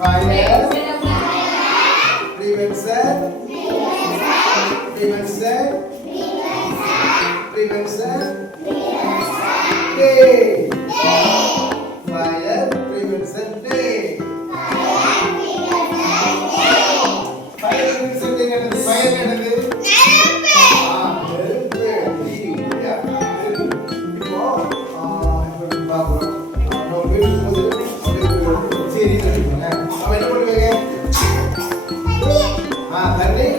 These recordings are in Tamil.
Fire. Prevention. Prevention. Prevention. Day. Fire Prevention Day. Fire Prevention Day என்னது? Fire என்னது? நெருப்பு. தீயா. இப்போ பாக்குறோம். நம்ம பேசும்போது சரி சொல்லுங்க. அப்ப என்ன பண்ணுவீங்க? தண்ணி.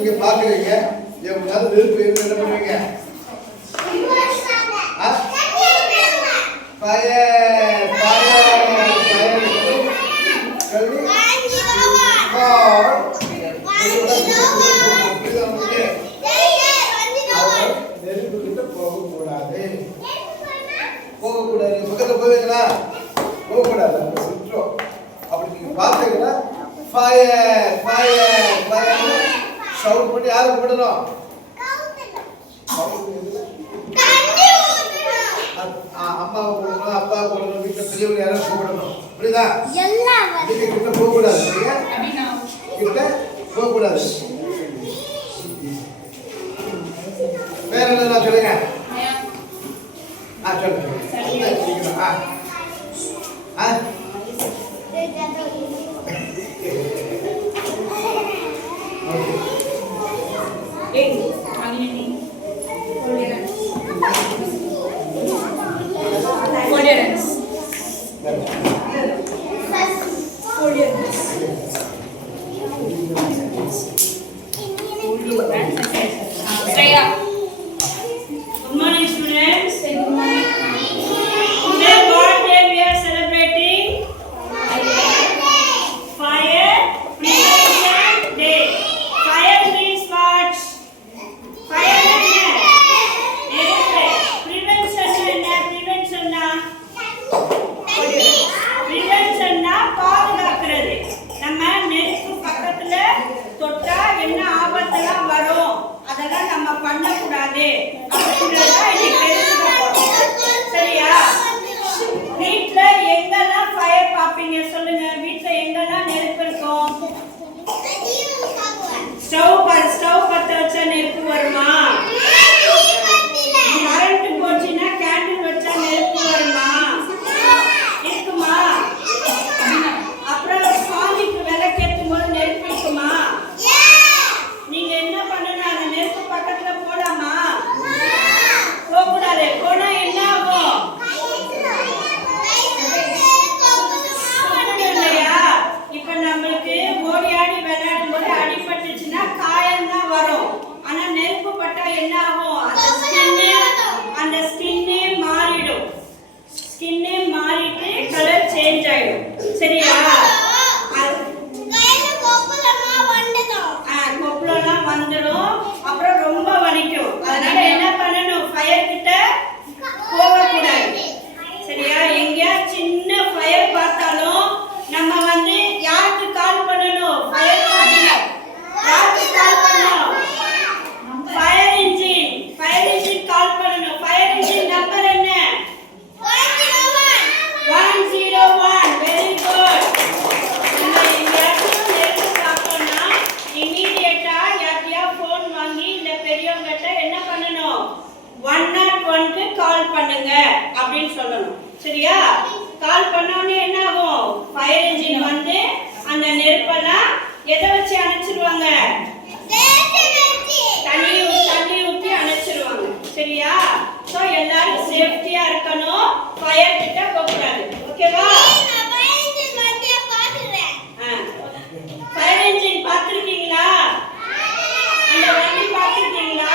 நீங்க பாக்குறீங்க எவ்வளவு நெருப்பு என்ன பண்ணுவீங்க? நெருப்புகிட்ட போகக்கூடாது. போகக்கூடாது. பக்கத்துல போவீங்களா? போகக்கூடாது. சுற்றோம். அப்படி நீங்க பாத்தீங்கன்னா ஃபயர் ஃபயர் ஃபயர் ஷவுட் பண்ணி யாருக்கு போடணும்? அம்மாவை போடணும், அப்பாவை போடணும், வீட்டுல பெரியவங்க யாரும் போடணும். புரியுதா? கிட்ட போகக்கூடாது. கிட்ட போகக்கூடாது. வேற என்ன சொல்லுங்க? சொல்லுங்க. எல்லாரும் சேஃப்டியா இருக்கணும். ஃபயர் கிட்ட போக கூடாது. ஓகேவா? ஃபயர் இன்ஜின் பாத்துருக்கீங்களா? அந்த வண்டி பாத்துருக்கீங்களா?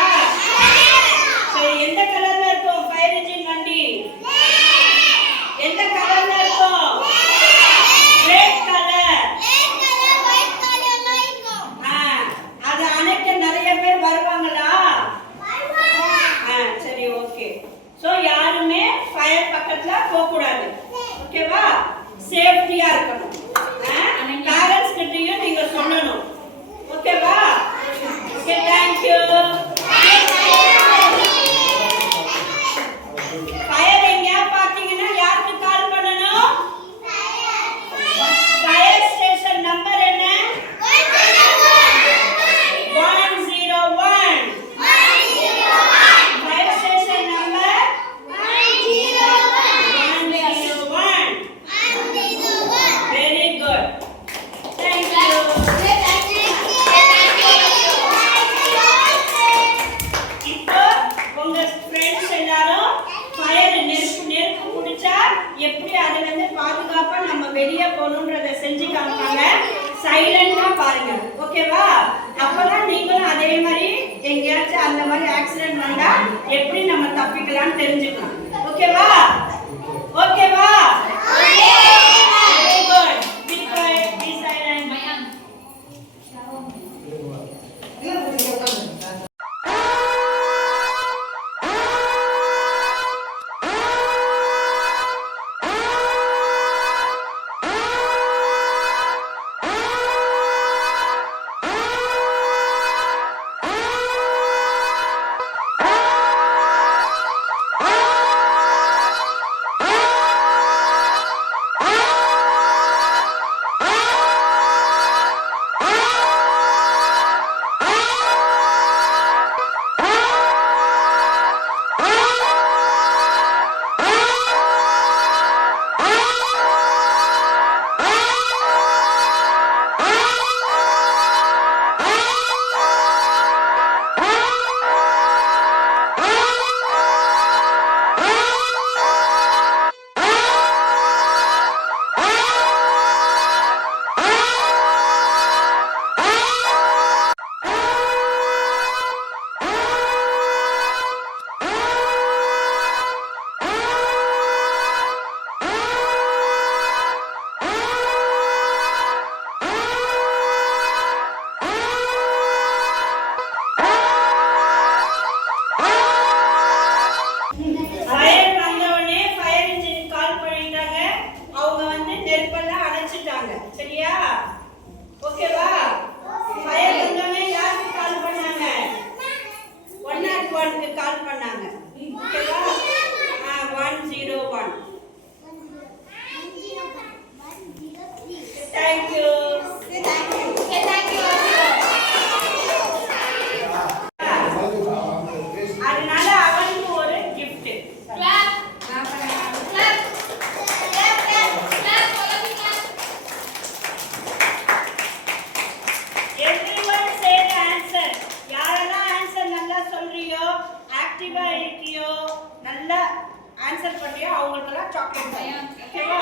சரி, எந்த கலர்ல இருக்கும் ஃபயர் இன்ஜின் வண்டி? எந்த கலர்ல இருக்கும்? Red colour. அது அணைக்க நிறைய பேர் வருவாங்களா? சரி, ஓகே. சோ யாருமே ஃபயர் பக்கத்துல போக கூடாது. ஓகேவா? சேஃப்டியா இருக்கணும். பேரண்ட்ஸ் கிட்டயும் நீங்க சொல்லணும். ஓகேவா? Okay, thank you. ஃபயர் எங்க பாத்தீங்கன்னா யாருக்கு கால் பண்ணணும்? ஃபயர் ஸ்டேஷன் நம்பர் என்ன? 101. Fire station number 101. Very good. Thank you. இப்போ உங்க ஃப்ரெண்ட்ஸ் எல்லாரும் ஃபயர் நெருப்பு பிடிச்சா எப்படி அதுல இருந்து பாதுகாப்பா நம்ம வெளியே போகணும்ன்றத செஞ்சு காமிப்பாங்க. சைலண்டா பாருங்க. ஓகேவா? அப்பதான் நீங்களும் அதே மாதிரி எங்கேயாச்சும் அந்த மாதிரி ஆக்சிடென்ட் வந்தா எப்படி நம்ம தப்பிக்கலாம்னு தெரிஞ்சுக்கலாம். ஓகேவா? ஓகேவா? Very good. Be quiet, be silent. Fire வந்த உடனே ஃபயர் இன்ஜின் கால் பண்ணிட்டாங்க. அவங்க வந்து நெருப்பெல்லாம் அணைச்சிட்டாங்க. சரியா? ஓகேவா? ஃபயர் வந்த உடனே யாருக்கு கால் பண்ணாங்க? 101க்கு கால் பண்ணாங்க. ஓகேவா? 101. Thank you. அதனால அவனுக்கு ஒரு gift. Everyone say the answer. யாரெல்லாம் ஆன்சர் நல்லா சொல்றியோ, ஆக்டிவா இருக்கியோ, நல்லா ஆன்சர் பண்றியோ அவங்களுக்கெல்லாம் சாக்லேட். ஓகேவா?